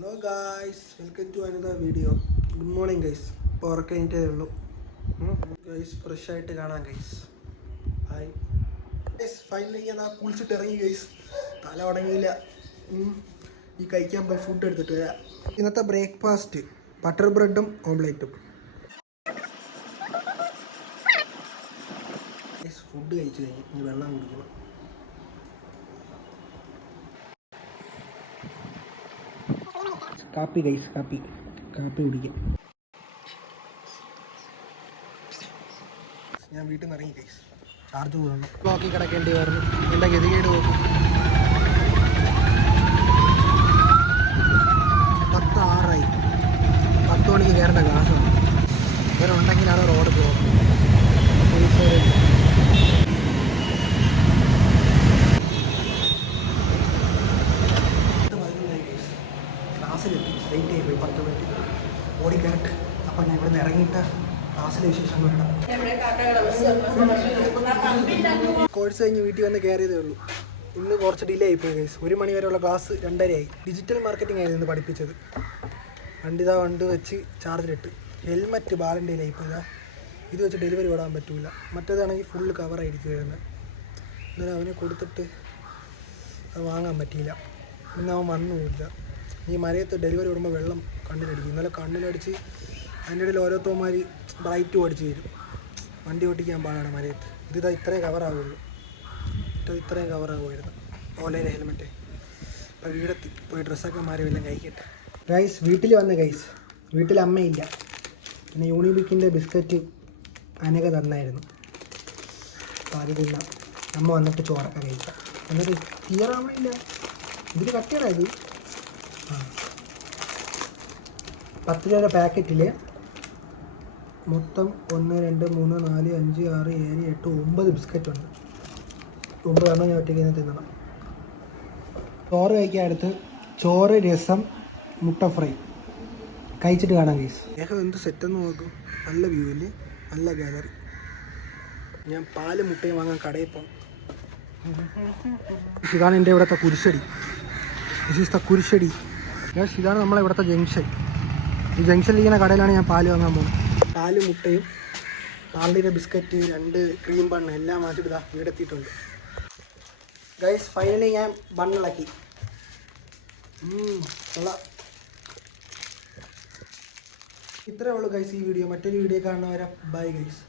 Hello guys, welcome to another video. Good morning guys. ഇപ്പോൾ ഉറക്കം കഴിഞ്ഞിട്ടേ ഉള്ളൂ ഗൈസ്. ഫ്രഷ് ആയിട്ട് കാണാം ഗൈസ്. ഹായ് ഗൈസ്, ഫൈനലി ഞാൻ കുളിച്ചിട്ട് ഇറങ്ങി ഗൈസ്. തല ഉടങ്ങിയില്ല. ഈ കഴിക്കാൻ പോയി ഫുഡ് എടുത്തിട്ട് വരാം. ഇന്നത്തെ ബ്രേക്ക്ഫാസ്റ്റ് ബട്ടർ ബ്രെഡും ഓംലേറ്റും. ഗൈസ്, ഫുഡ് കഴിച്ച് കഴിഞ്ഞു. ഇനി വെള്ളം കുടിക്കണം. കാപ്പി ഗൈസ്, കാപ്പി കുടിക്കാം. ഞാൻ വീട്ടിൽ നിന്ന് ഇറങ്ങി ഗൈസ്. ചാർജ് പോകണം. നോക്കി കിടക്കേണ്ടി വരുന്നു. എൻ്റെ ഗതികേട് നോക്കും. 10:06 10 മണിക്ക് കയറേണ്ട ക്ലാസ്സാണ്. ഇവരുണ്ടെങ്കിലാണ് റോഡ് പോകുന്നത്. ക്ലാസ്സിലെത്തി. ലേറ്റ് ആയി പോയി. 10 മിനിറ്റ് ഓടി കയറട്ടെ. അപ്പം ഞാൻ ഇവിടെ നിന്ന് ഇറങ്ങിയിട്ട് ക്ലാസ്സിലെ വിശേഷം വേണം. കോഴ്സ് കഴിഞ്ഞ് വീട്ടിൽ വന്ന് കയറിയതേ ഉള്ളൂ. ഇന്ന് കുറച്ച് ഡിലേ ആയിപ്പോയി ഗൈസ്. 1 മണി വരെയുള്ള ക്ലാസ് 2:30 ഡിജിറ്റൽ മാർക്കറ്റിംഗ് ആയിരുന്നു ഇന്ന് പഠിപ്പിച്ചത്. വണ്ടി വെച്ച് ചാർജിലിട്ട്. ഹെൽമറ്റ് ബാലൻ്റെ ആയിപ്പോയതാ. ഇത് വെച്ച് ഡെലിവറി ഓടാൻ പറ്റില്ല. മറ്റേതാണെങ്കിൽ ഫുള്ള് കവറായിരിക്കും വരുന്നത്. എന്നാലും അവനെ കൊടുത്തിട്ട് അത് വാങ്ങാൻ പറ്റിയില്ല. പിന്നെ അവൻ വന്നുമില്ല. ഈ മരയത്ത് ഡെലിവറി വിടുമ്പോൾ വെള്ളം കണ്ണിലടിക്കും. ഇന്നലെ കണ്ണിലടിച്ച് അതിൻ്റെ ഇടയിൽ ഓരോരുത്തന്മാർ ബ്രൈറ്റും അടിച്ച് തരും. വണ്ടി ഓട്ടിക്കാൻ പാടാണ് മരയത്ത്. ഇതാ ഇത്രയും കവറാകുള്ളൂ. ഇത്രയും കവറാകുമായിരുന്നു ഓൺലൈനിലെ ഹെൽമെറ്റ്. അപ്പോൾ വീടെത്തി പോയി ഡ്രസ്സൊക്കെ മാറി വല്ലതും കഴിക്കട്ടെ ഗൈസ്. വീട്ടിൽ വന്ന് ഗൈസ്, വീട്ടിൽ അമ്മയില്ല. പിന്നെ യൂണിബിക്കിൻ്റെ ബിസ്ക്കറ്റ് അനക തന്നായിരുന്നു. അപ്പോൾ അത് തിന്നാം. അമ്മ വന്നിട്ട് ചോറൊക്കെ കഴിക്കാം. എന്നിട്ട് തീരാമില്ല. ഇതിൽ കട്ടിയടായത് 10 രൂപയുടെ പാക്കറ്റിൽ മൊത്തം 1 2 3 4 5 6 7 8 9 ബിസ്ക്കറ്റ് ഉണ്ട്. 9 എണ്ണം ഞാൻ ഒറ്റയ്ക്ക് തിന്നണം. ചോറ് കഴിക്കാൻ അടുത്ത് ചോറ്, രസം, മുട്ട ഫ്രൈ കഴിച്ചിട്ട് കാണാം ഗൈസ്. ഏഹം എന്ത് സെറ്റെന്ന് നോക്കും. നല്ല വ്യൂ അല്ലേ, നല്ല ഗാലറി. ഞാൻ പാല് മുട്ടയും വാങ്ങാൻ കടയിൽ പോകും. ഇതാണ് എൻ്റെ ഇവിടുത്തെ കുരിശടി. This is the kurishadi. ഇതാണ് നമ്മളെ ഇവിടുത്തെ ജംഗ്ഷൻ. ഈ ജംഗ്ഷനിലിരിക്കുന്ന കടയിലാണ് ഞാൻ പാല് വാങ്ങാൻ പോകുന്നത്. പാല്, മുട്ടയും, പാലിൻ്റെ ബിസ്ക്കറ്റ്, 2 ക്രീം ബണ്ണ് എല്ലാം മാറ്റിയിട്ട് ഇതാ വീടെത്തിയിട്ടുണ്ട് ഗൈസ്. ഫൈനലി ഞാൻ ബണ്ണിളക്കി. ഇത്രയേ ഉള്ളൂ ഗൈസ് ഈ വീഡിയോ. മറ്റൊരു വീഡിയോ കാണുന്നവരെ ബൈ ഗൈസ്.